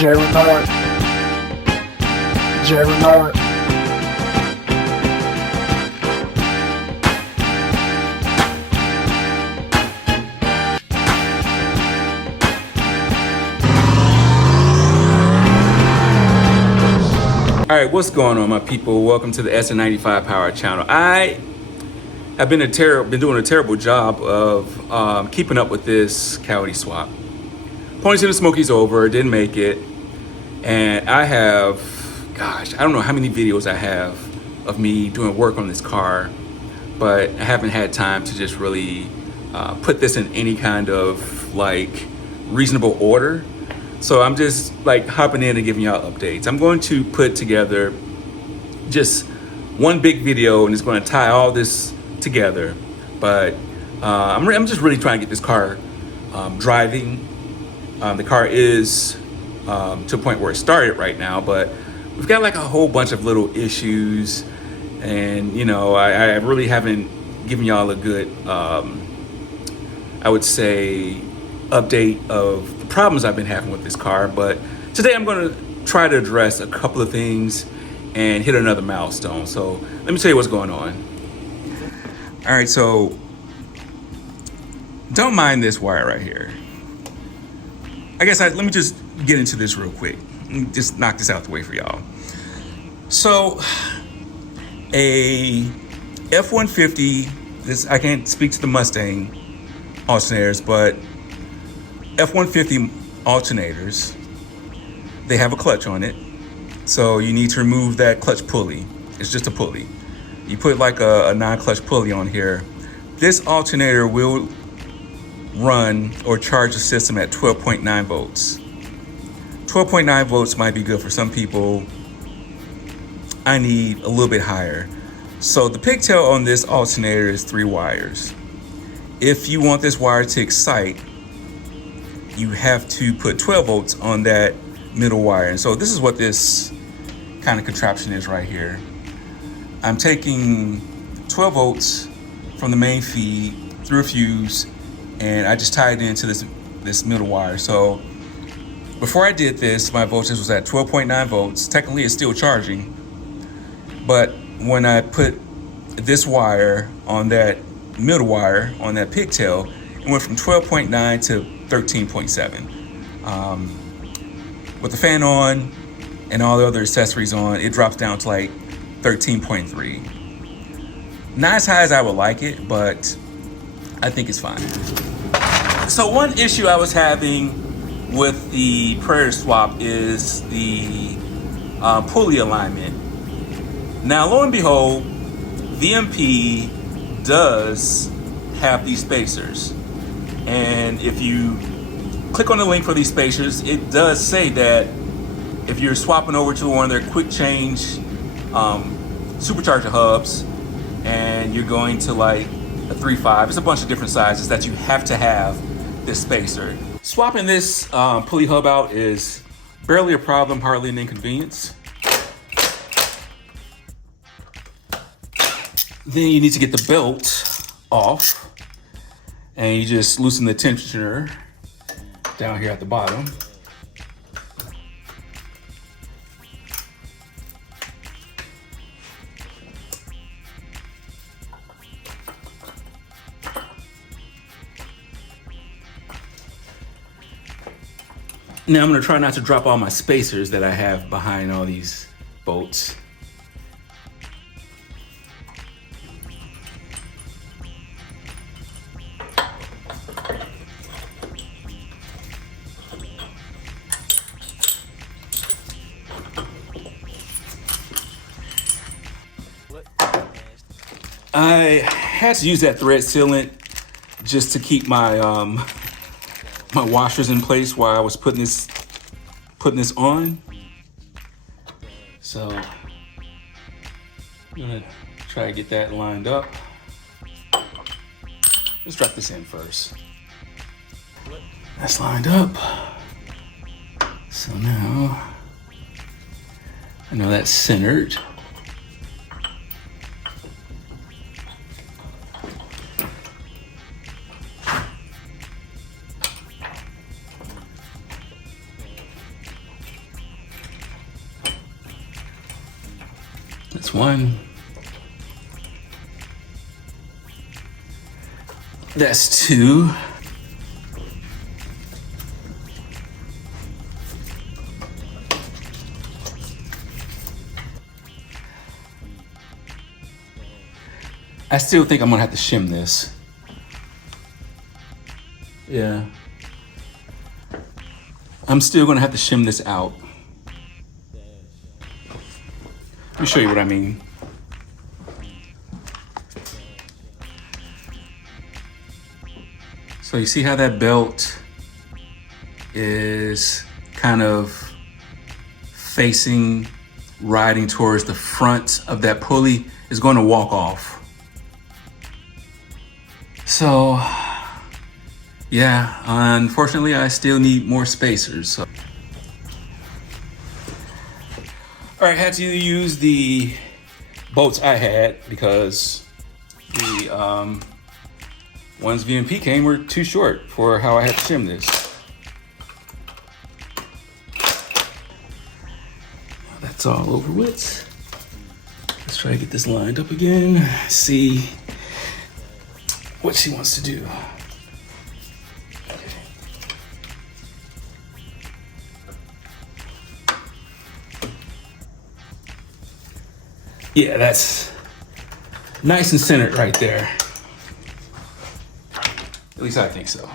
Jerry. All right, what's going on, my people? Welcome to the SN95 Power channel. I have been doing a terrible job of keeping up with this Coyote swap. Ponies in the Smokies over, didn't make it, and I have, gosh, I don't know how many videos I have of me doing work on this car, but I haven't had time to just really put this in any kind of like reasonable order. So I'm just like hopping in and giving y'all updates. I'm going to put together just one big video and it's going to tie all this together. But I'm just really trying to get this car driving. The car is to a point where it started right now, but we've got like a whole bunch of little issues. And you know, I really haven't given y'all a good, I would say, update of the problems I've been having with this car. But today I'm going to try to address a couple of things and hit another milestone. So let me tell you what's going on. All right, so don't mind this wire right here. I guess let me just get into this real quick. Let me just knock this out the way for y'all. So a F-150, this, I can't speak to the Mustang alternators, but F-150 alternators, they have a clutch on it. So you need to remove that clutch pulley. It's just a pulley. You put like a non-clutch pulley on here. This alternator will run or charge the system at 12.9 volts. 12.9 volts might be good for some people. I need a little bit higher. So the pigtail on this alternator is 3 wires. If you want this wire to excite, you have to put 12 volts on that middle wire. And so this is what this kind of contraption is right here. I'm taking 12 volts from the main feed through a fuse, and I just tied it into this middle wire. So before I did this, my voltage was at 12.9 volts. Technically it's still charging, but when I put this wire on that middle wire on that pigtail, it went from 12.9 to 13.7. With the fan on and all the other accessories on, it drops down to like 13.3. Not as high as I would like it, but I think it's fine. So one issue I was having with the Prairie swap is the pulley alignment. Now, lo and behold, VMP does have these spacers. And if you click on the link for these spacers, it does say that if you're swapping over to one of their quick change supercharger hubs and you're going to like a 3.5, it's a bunch of different sizes that you have to have this spacer. Swapping this pulley hub out is barely a problem, hardly an inconvenience. Then you need to get the belt off, and you just loosen the tensioner down here at the bottom. Now I'm gonna try not to drop all my spacers that I have behind all these bolts. I had to use that thread sealant just to keep my my washers in place while I was putting this on. So I'm gonna try to get that lined up. Let's drop this in first. That's lined up. So now I know that's centered. That's one. That's two. I still think I'm gonna have to shim this. Yeah. I'm still gonna have to shim this out. Let me show you what I mean. So you see how that belt is kind of facing, riding towards the front of that pulley, is going to walk off. So, yeah, unfortunately, I still need more spacers. So. All right, had to use the bolts I had because the ones VMP came were too short for how I had to shim this. That's all over with. Let's try to get this lined up again. See what she wants to do. Yeah, that's nice and centered right there. At least I think so.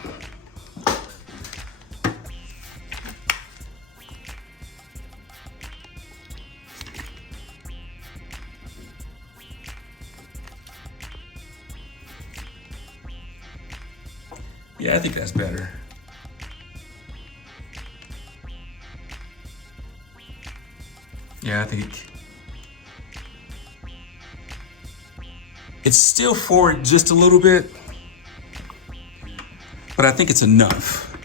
Yeah, I think that's better. Yeah, I think it's still forward just a little bit, but I think it's enough.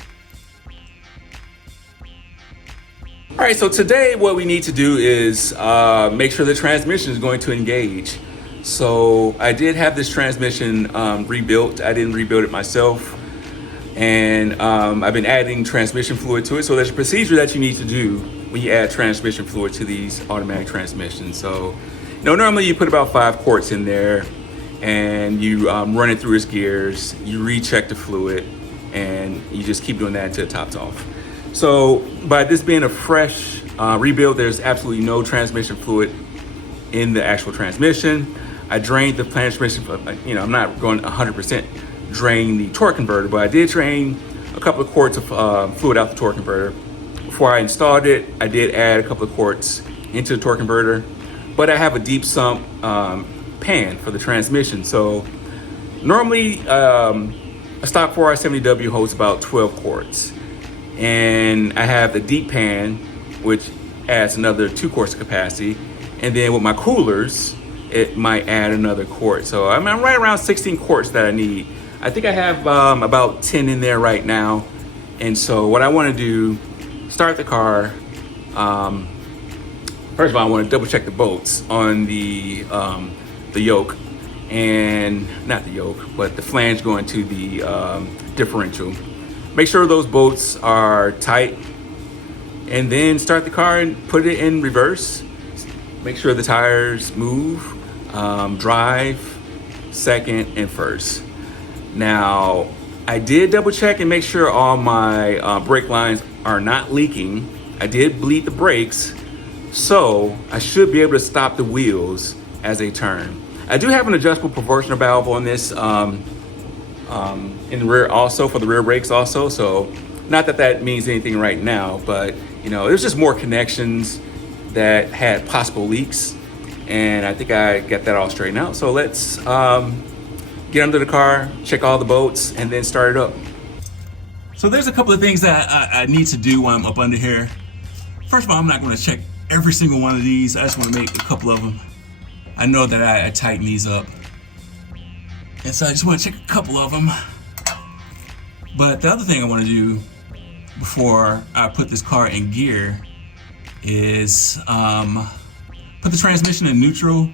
All right, so today what we need to do is make sure the transmission is going to engage. So I did have this transmission rebuilt. I didn't rebuild it myself. And I've been adding transmission fluid to it. So there's a procedure that you need to do when you add transmission fluid to these automatic transmissions. So, you know, normally you put about 5 quarts in there and you run it through its gears, you recheck the fluid, and you just keep doing that until it tops off. So by this being a fresh rebuild, there's absolutely no transmission fluid in the actual transmission. I drained the transmission, you know, I'm not going 100% drain the torque converter, but I did drain a couple of quarts of fluid out the torque converter. Before I installed it, I did add a couple of quarts into the torque converter, but I have a deep sump pan for the transmission. So normally a stock 4i70W holds about 12 quarts, and I have the deep pan, which adds another 2 quarts of capacity, and then with my coolers, it might add another quart. So I'm right around 16 quarts that I need. I think I have about 10 in there right now. And so what I want to do, start the car. First of all, I want to double check the bolts on the yoke, and not the yoke, but the flange going to the differential. Make sure those bolts are tight, and then start the car and put it in reverse. Make sure the tires move, drive, second, and first. Now, I did double check and make sure all my brake lines are not leaking. I did bleed the brakes, so I should be able to stop the wheels as they turn. I do have an adjustable proportional valve on this in the rear also, for the rear brakes also. So not that that means anything right now, but you know, there's just more connections that had possible leaks, and I think I got that all straightened out. So let's get under the car, check all the bolts, and then start it up. So there's a couple of things that I need to do while I'm up under here. First of all, I'm not going to check every single one of these. I just want to make a couple of them. I know that I tighten these up, and so I just want to check a couple of them. But the other thing I want to do before I put this car in gear is put the transmission in neutral,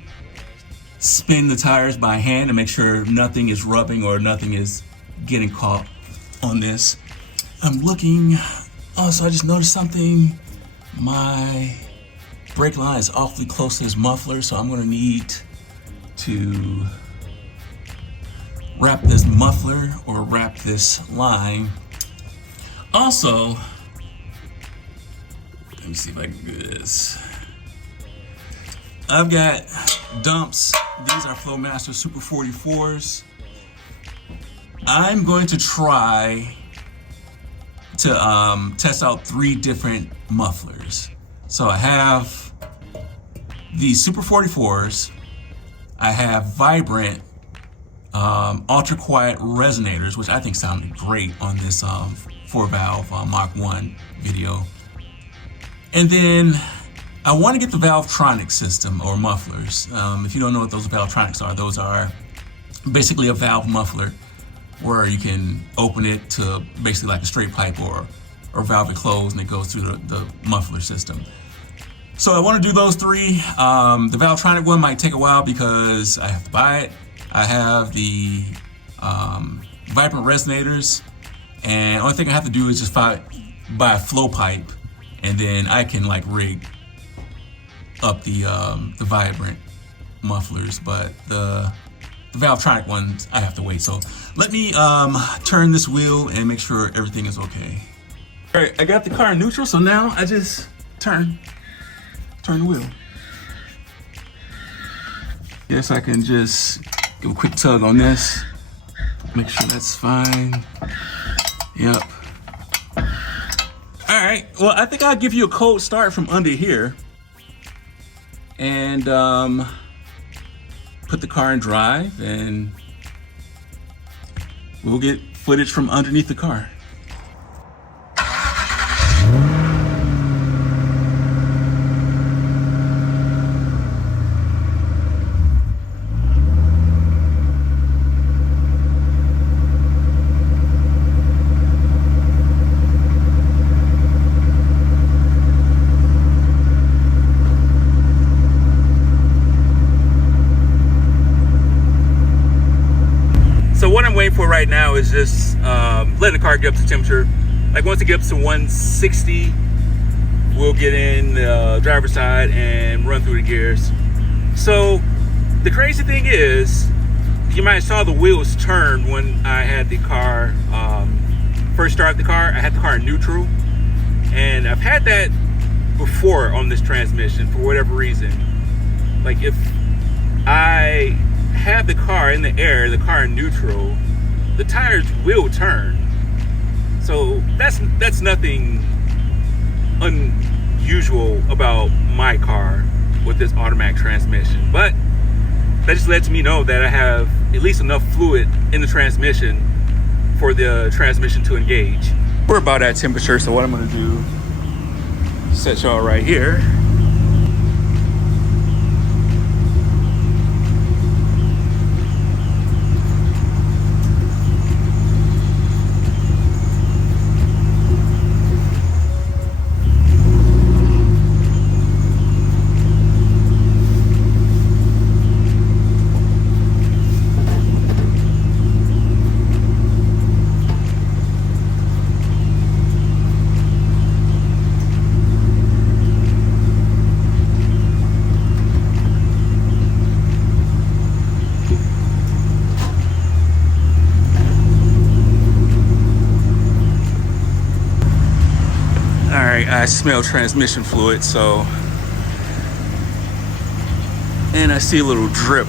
spin the tires by hand to make sure nothing is rubbing or nothing is getting caught on this. I'm looking, oh, so I just noticed something. My brake line is awfully close to this muffler, so I'm gonna need to wrap this muffler or wrap this line. Also, let me see if I can do this. I've got dumps. These are Flowmaster Super 44s. I'm going to try to test out 3 different mufflers. So I have the Super 44s. I have Vibrant ultra quiet resonators, which I think sounded great on this 4-valve Mach 1 video. And then I want to get the Valvetronic system or mufflers. If you don't know what those Valvetronics are, those are basically a valve muffler where you can open it to basically like a straight pipe or valve it closed and it goes through the muffler system. So I want to do those 3. The Valvetronic one might take a while because I have to buy it. I have the Vibrant resonators, and the only thing I have to do is just buy a flow pipe, and then I can like rig up the Vibrant mufflers, but the Valvetronic ones I have to wait. So let me turn this wheel and make sure everything is okay. All right, I got the car in neutral, so now I just turn the wheel. Yes, I can just give a quick tug on this. Make sure that's fine. Yep. All right, well, I think I'll give you a cold start from under here and put the car in drive, and we'll get footage from underneath the car. For right now is just letting the car get up to temperature. Like once it gets to 160, we'll get in the driver's side and run through the gears. So the crazy thing is, you might have saw the wheels turn when I had the car first started the car. I had the car in neutral, and I've had that before on this transmission for whatever reason. Like if I have the car in the air, the car in neutral, the tires will turn. So that's nothing unusual about my car with this automatic transmission. But that just lets me know that I have at least enough fluid in the transmission for the transmission to engage. We're about at temperature, so what I'm gonna do, set y'all right here. I smell transmission fluid, so, and I see a little drip.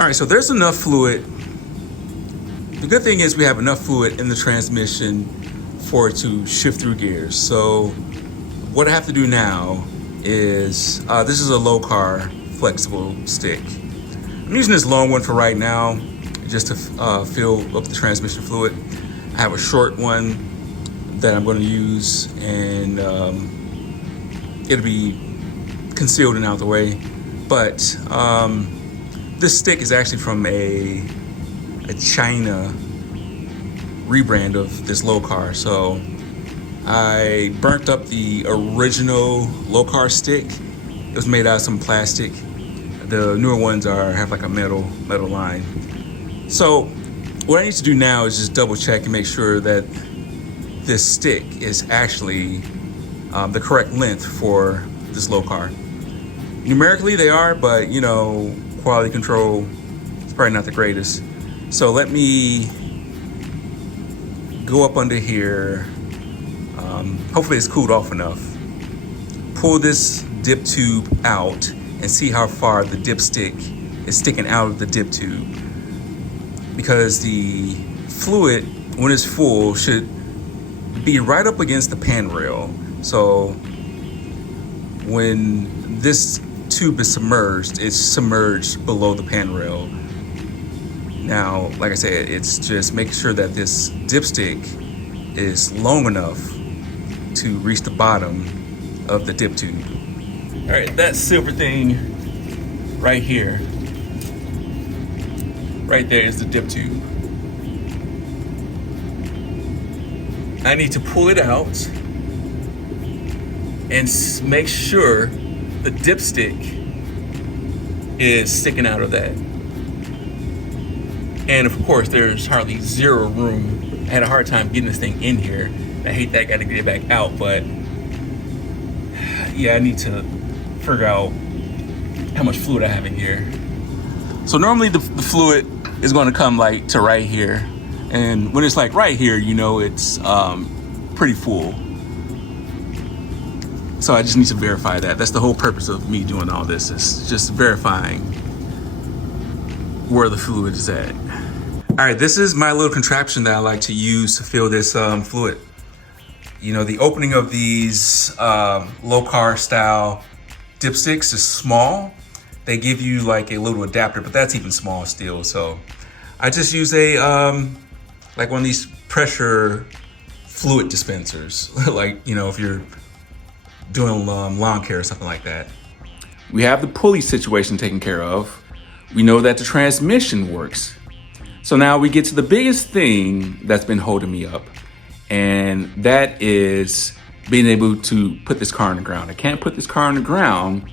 All right, so there's enough fluid. The good thing is we have enough fluid in the transmission for it to shift through gears. So what I have to do now is, this is a low car flexible stick. I'm using this long one for right now, just to fill up the transmission fluid. I have a short one that I'm going to use, and it'll be concealed and out the way. But this stick is actually from a China rebrand of this low car. So I burnt up the original low car stick. It was made out of some plastic. The newer ones have like a metal line. So what I need to do now is just double check and make sure that this stick is actually the correct length for this low car. Numerically they are, but you know, quality control is probably not the greatest. So let me go up under here. Hopefully it's cooled off enough. Pull this dip tube out and see how far the dipstick is sticking out of the dip tube. Because the fluid, when it's full, should be right up against the pan rail. So when this tube is submerged, it's submerged below the pan rail. Now, like I said, it's just making sure that this dipstick is long enough to reach the bottom of the dip tube. All right, that silver thing right here, right there is the dip tube. I need to pull it out and make sure the dipstick is sticking out of that. And of course, there's hardly zero room. I had a hard time getting this thing in here. I hate that I gotta get it back out, but yeah, I need to figure out how much fluid I have in here. So normally the fluid is gonna come like to right here. And when it's like right here, you know, it's pretty full. So I just need to verify that. That's the whole purpose of me doing all this, is just verifying where the fluid is at. All right, this is my little contraption that I like to use to fill this fluid. You know, the opening of these low car style dipsticks is small. They give you like a little adapter, but that's even small still. So I just use a, like one of these pressure fluid dispensers, like, you know, if you're doing lawn care or something like that. We have the pulley situation taken care of. We know that the transmission works. So now we get to the biggest thing that's been holding me up, and that is being able to put this car on the ground. I can't put this car on the ground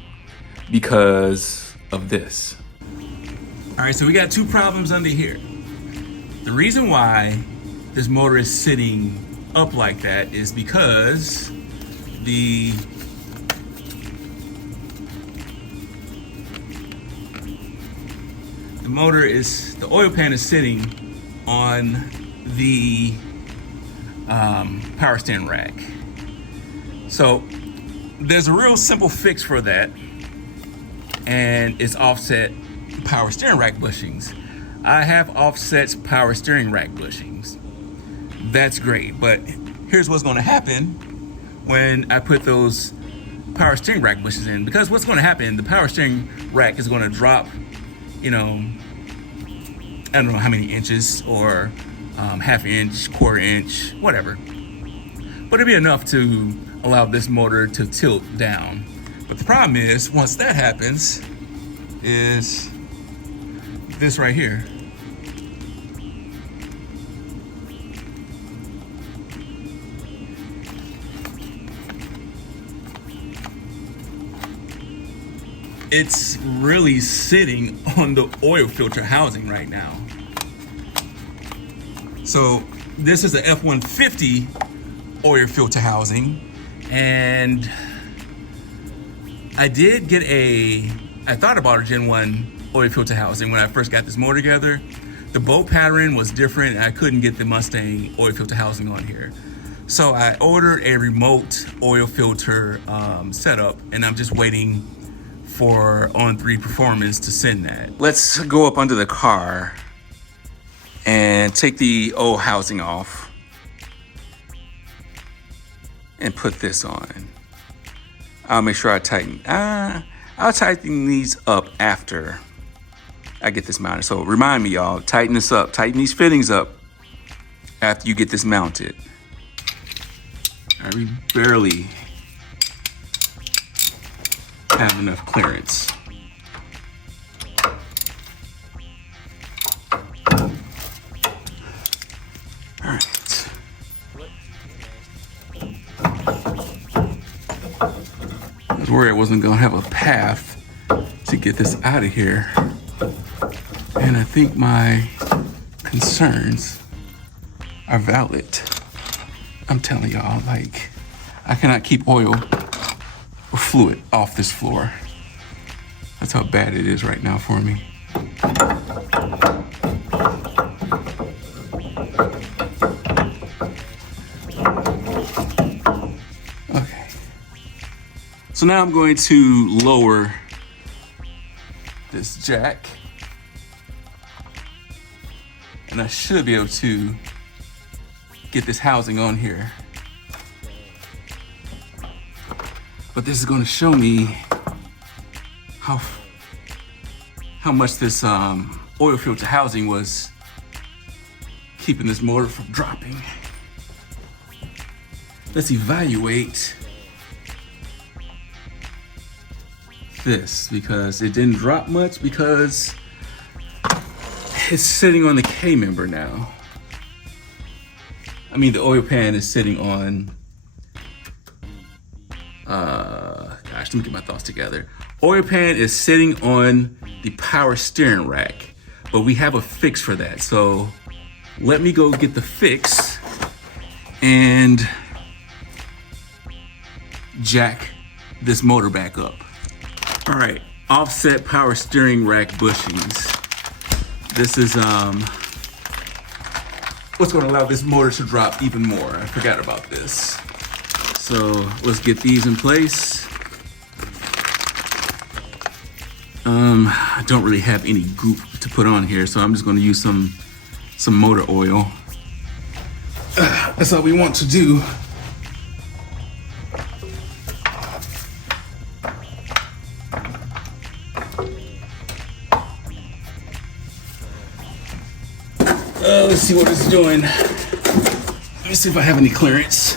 because of this. All right, so we got two problems under here. The reason why this motor is sitting up like that is because the oil pan is sitting on the power steering rack. So there's a real simple fix for that, and it's offset power steering rack bushings. I have offset power steering rack bushings. That's great, but here's what's going to happen when I put those power steering rack bushings in. Because what's going to happen, the power steering rack is going to drop, you know, I don't know how many inches, or half inch, quarter inch, whatever. But it'll be enough to allow this motor to tilt down. But the problem is, once that happens, is this right here. It's really sitting on the oil filter housing right now. So this is a F-150 oil filter housing, and I did get I thought about a Gen 1 oil filter housing when I first got this motor together. The bolt pattern was different, and I couldn't get the Mustang oil filter housing on here. So I ordered a remote oil filter setup, and I'm just waiting for On3 Performance to send that. Let's go up under the car and take the old housing off and put this on. I'll make sure I tighten. I'll tighten these up after I get this mounted. So remind me, y'all, tighten this up, tighten these fittings up after you get this mounted. We barely have enough clearance. All right. I was worried I wasn't gonna have a path to get this out of here. And I think my concerns are valid. I'm telling y'all, like, I cannot keep oil or fluid off this floor. That's how bad it is right now for me. Okay. So now I'm going to lower this jack. And I should be able to get this housing on here. But this is going to show me how much this oil filter housing was keeping this motor from dropping. Let's evaluate this, because it didn't drop much because it's sitting on the K member now. I mean, the oil pan is sitting on, gosh, let me get my thoughts together. Oil pan is sitting on the power steering rack, but we have a fix for that. So let me go get the fix and jack this motor back up. All right, offset power steering rack bushings. This is what's going to allow this motor to drop even more. I forgot about this. So let's get these in place. I don't really have any goop to put on here, so I'm just going to use some motor oil. That's all we want to do. Let's see what it's doing. Let me see if I have any clearance.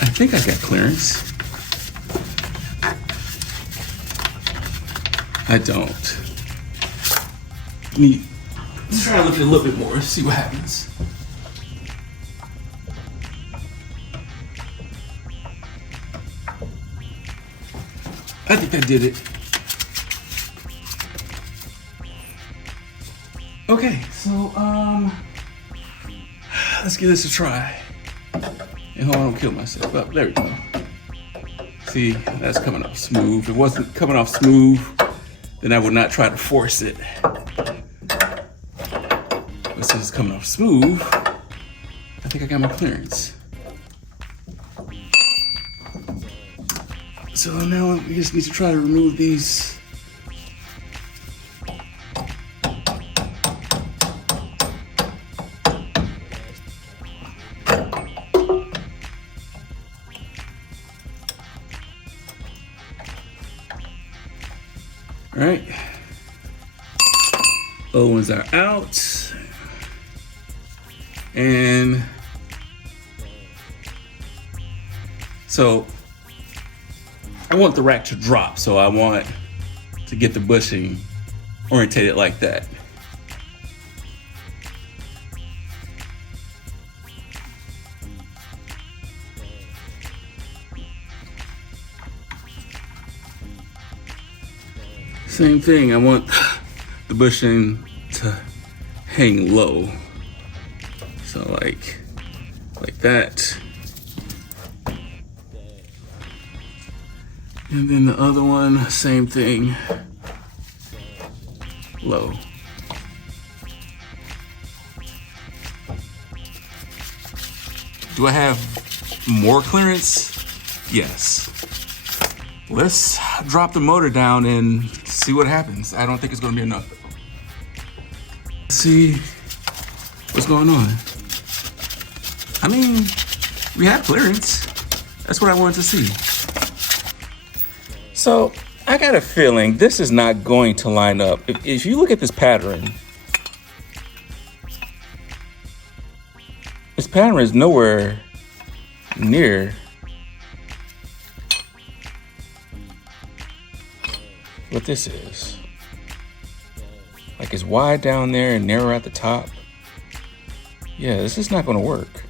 I think I got clearance. I don't. Let's try to look at it a little bit more, see what happens. I think that did it. Okay, so let's give this a try. And hold on, I don't kill myself. Oh, there we go. See, that's coming off smooth. If it wasn't coming off smooth, then I would not try to force it. But since it's coming off smooth, I think I got my clearance. So now we just need to try to remove these. All right, old ones are out. And so I want the rack to drop, so I want to get the bushing orientated like that. Same thing, I want the bushing to hang low. So like that. And then the other one, same thing, low. Do I have more clearance? Yes. Let's drop the motor down and see what happens. I don't think it's gonna be enough though. Let's see what's going on. I mean, we have clearance. That's what I wanted to see. So I got a feeling this is not going to line up. If you look at this pattern, this pattern is nowhere near what this is. Like it's wide down there and narrow at the top. Yeah, this is not gonna work.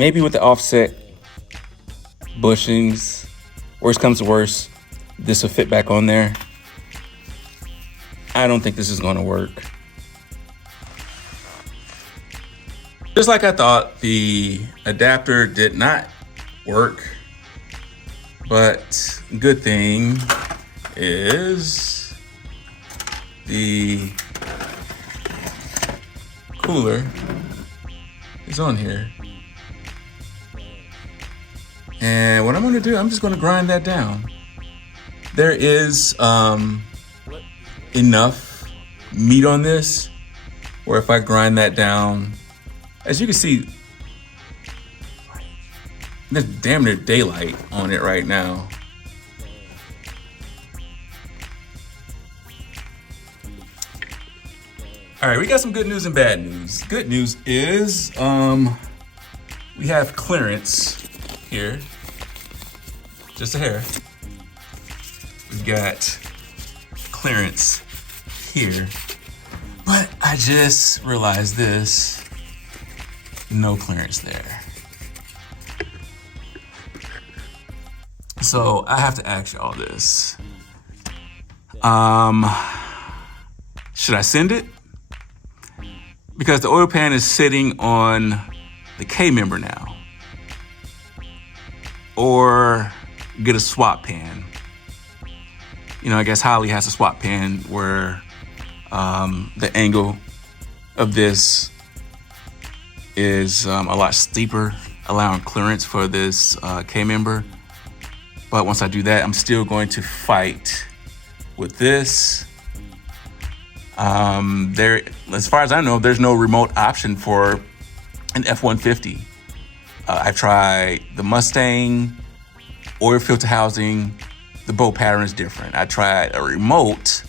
maybe with the offset bushings, worst comes to worst, this will fit back on there. I don't think this is going to work. Just like I thought, the adapter did not work, but good thing is the cooler is on here. And what I'm gonna do, I'm just gonna grind that down. There is enough meat on this where if I grind that down, as you can see, there's damn near daylight on it right now. All right, we got some good news and bad news. Good news is we have clearance here, just a hair. We've got clearance here, but I just realized this, no clearance there. So I have to ask y'all this. Should I send it? Because the oil pan is sitting on the K member now. Or get a swap pan. You know, I guess Holly has a swap pan where the angle of this is a lot steeper, allowing clearance for this K member. But once I do that, I'm still going to fight with this. As far as I know, there's no remote option for an F-150. I've tried the Mustang, oil filter housing, the bolt pattern is different. I tried a remote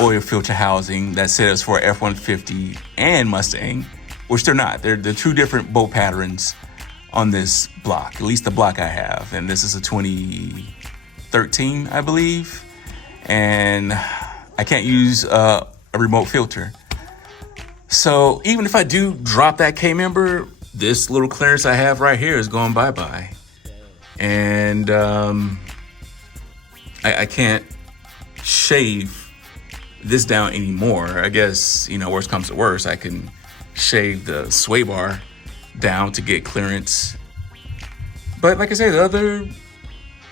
oil filter housing that says for F-150 and Mustang, which they're not. They're two different bolt patterns on this block, at least the block I have. And this is a 2013, I believe. And I can't use a remote filter. So even if I do drop that K member, this little clearance I have right here is going bye-bye. And I can't shave this down anymore. I guess, you know, worst comes to worst, I can shave the sway bar down to get clearance. But like I say, the other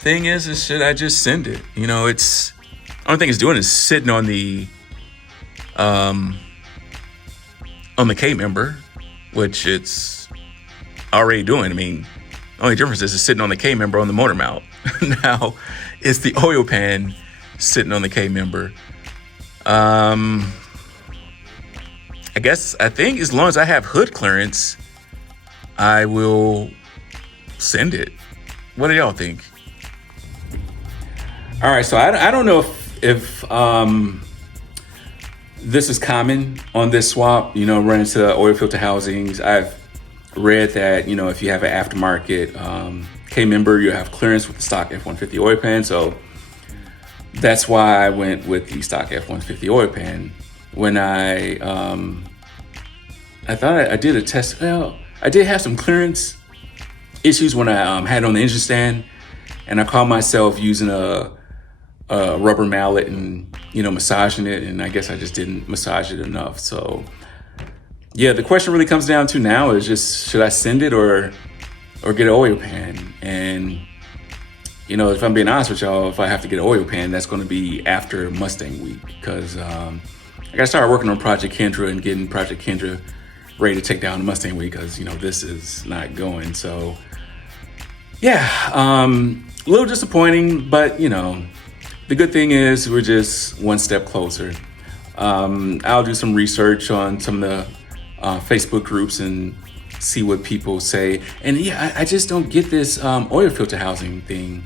thing is should I just send it? You know, it's, the only thing it's doing is sitting on the K member, which it's already doing. I mean, the only difference is it's sitting on the K member on the motor mount. Now it's the oil pan sitting on the K member. I think as long as I have hood clearance, I will send it. What do y'all think? All right, so I don't know if this is common on this swap, you know, running to oil filter housings. I've read that, you know, if you have an aftermarket K member, you have clearance with the stock F-150 oil pan. So that's why I went with the stock F-150 oil pan. When I thought I did a test. Well, I did have some clearance issues when I had it on the engine stand, and I caught myself using a rubber mallet and, you know, massaging it, and I guess I just didn't massage it enough. So yeah, the question really comes down to now is just, should I send it or get an oil pan? And, you know, if I'm being honest with y'all, if I have to get an oil pan, that's going to be after Mustang week, because I got to start working on Project Kendra and getting Project Kendra ready to take down the Mustang week, because, you know, this is not going. So yeah, a little disappointing, but, you know, the good thing is we're just one step closer. I'll do some research on some of the Facebook groups and see what people say. And yeah, I just don't get this oil filter housing thing.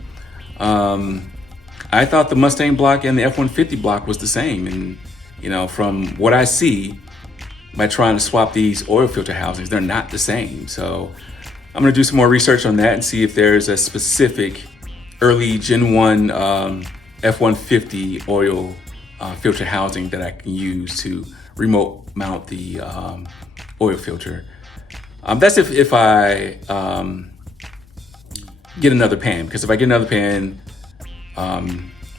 I thought the Mustang block and the F-150 block was the same. And, you know, from what I see by trying to swap these oil filter housings, they're not the same. So I'm gonna do some more research on that and see if there's a specific early Gen 1 F-150 oil filter housing that I can use to remote mount the oil filter. That's if I get another pan, because if I get another pan,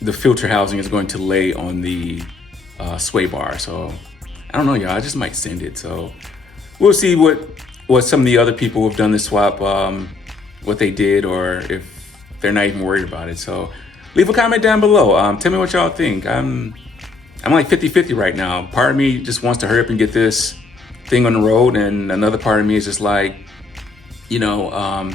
the filter housing is going to lay on the sway bar. So I don't know, y'all, I just might send it. So we'll see what some of the other people who have done this swap, what they did, or if they're not even worried about it. So leave a comment down below. Tell me what y'all think. I'm like 50-50 right now. Part of me just wants to hurry up and get this thing on the road, and another part of me is just like, you know,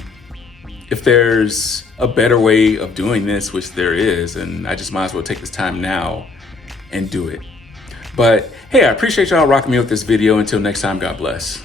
if there's a better way of doing this, which there is, and I just might as well take this time now and do it. But hey, I appreciate y'all rocking me with this video. Until next time, God bless.